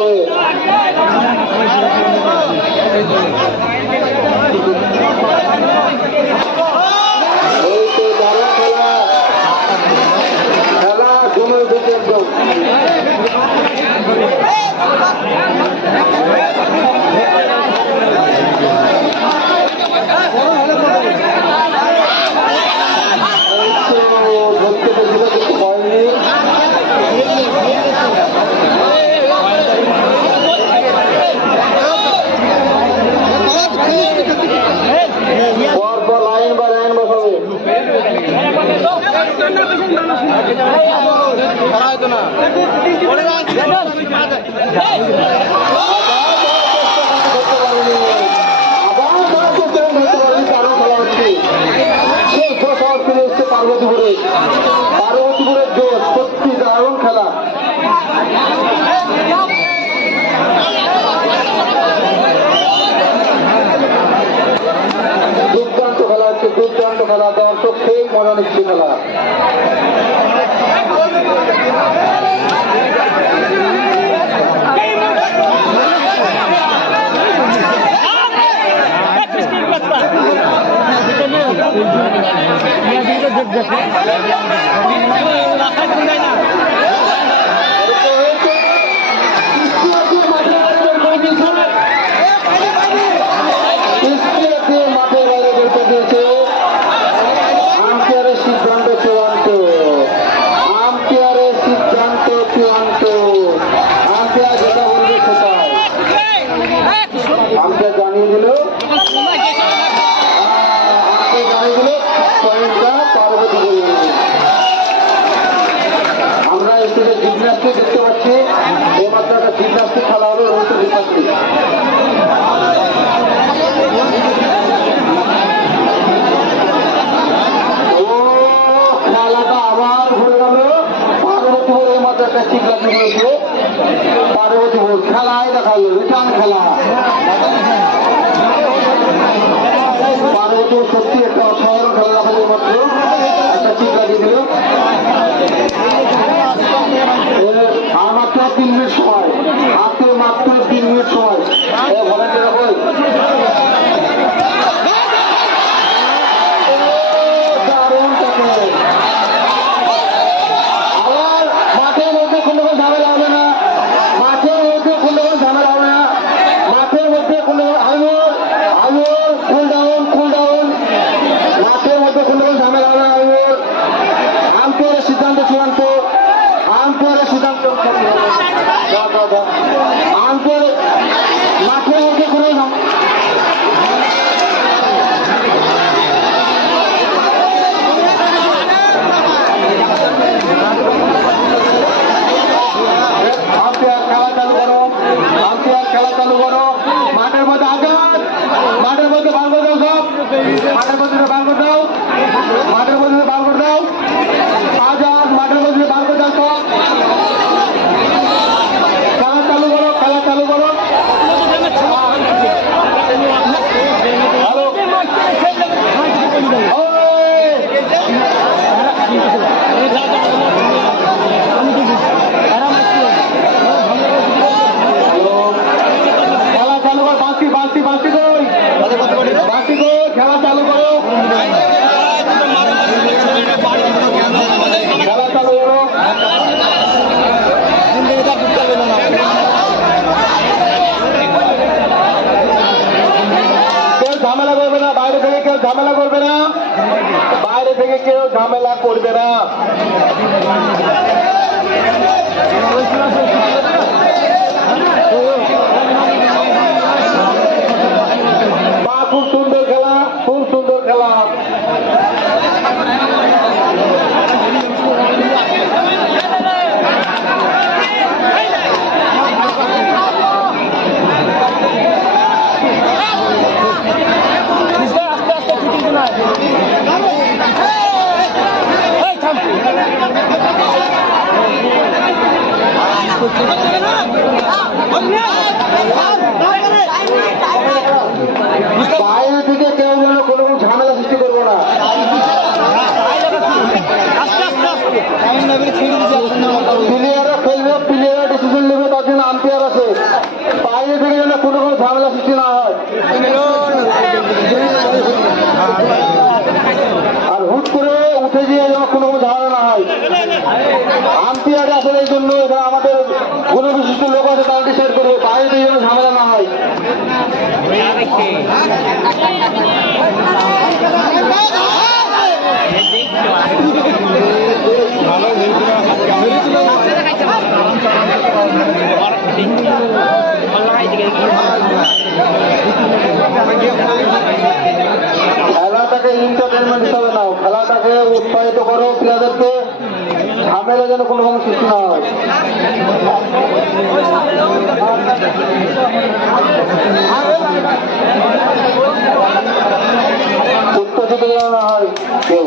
হবে। এই তো দারুণ খেলা, খেলা জমে উঠেছে একদম। ধরতে পেরেছিল কিন্তু হয়নি। পরপর লাইন বা লাইন বসাবে। পার্বতীপুরে পার্বতীপুরের জোর সত্যি দারুণ খেলা। দুর্দান্ত খেলা হচ্ছে, দুর্দান্ত খেলা, দর্শক সেই মজা নিচ্ছে খেলা। আম্পায়ারের সিদ্ধান্ত চূড়ান্ত, আম্পায়ারের সিদ্ধান্ত চূড়ান্ত। আম্পায়ার যেটা বলবে সেটাই আম্পায়ার জানিয়ে দিল। আমরা এসে জিমন্যাস্টিক দেখতে পাচ্ছি, এইমাত্র একটা জিমন্যাস্টিক খেলা হবে রোহিত জিমন্যাস্টিক। খেলাটা আবার ঘুরে গেল পার্বতীপুর। এইমাত্র একটা ঠিক লাগিয়ে দিয়েছে পার্বতীপুর। খেলায় দেখালো রিটার্ন খেলা। পার্বতীপুর সত্যি একটা অসাধারণ খেলা দেখালো মাত্র, একটা ঠিক লাগিয়ে দিল। আর মাত্র 3 মিনিট সময়, হাতে মাত্র 3 মিনিট সময়। ভলেন্টিয়ার বল দারুণ ট্যাকেল। আবার মাঠের মধ্যে কোনো ঝামেলা হবে না, মাঠের মধ্যে কোনো ঝামেলা হবে না, মাঠের মধ্যে কোনো আঙুল আঙুল কুল ডাউন কুল ডাউন, মাঠের মধ্যে কোনো ঝামেলা হবে না। আঙুল আম্পায়ারের সিদ্ধান্ত চূড়ান্ত, আম্পায়ারের সিদ্ধান্ত। আম্পায়ার মাঠের মধ্যে কোনো আম্পায়ার খেলা চালু করো, আম্পায়ার খেলা চালু করো। মাঠের মধ্যে আঘাত, মাঠের মধ্যে বার করে দাও, সব মাঠের মধ্যে বার করে দাও, মাঠের মধ্যে বার করে দাও। আজাদ মাঠের মধ্যে বার করে দাও, সব খেলা চালু করো, খেলা চালু করো। খেলা চালু করো, বাঁশি বাঁশি বাঁশি কই বাঁশি কই, খেলা চালু করো, খেলা চালু করো। কেউ ঝামেলা করবে না, বাইরে থেকে কেউ ঝামেলা করবে না, বাইরে থেকে কেউ ঝামেলা করবে না। খুব সুন্দর খেলা, খুব সুন্দর খেলা। বাইরে থেকে কেউ যেন কোনো ঝামেলা সৃষ্টি করবো না। প্লেয়াররা খেলবে, প্লেয়াররা ডিসিশন নেবে, তার জন্য আম্পায়ার আছে। খেলাটাকে এন্টারটেনমেন্ট হিসাবে নাও, খেলাটাকে উৎসাহিত করো, প্লেয়ারদেরকে ঝামেলা যেন কোনো রকম সৃষ্টি না হয়। উত্তেজিত যেন না হয় কেউ।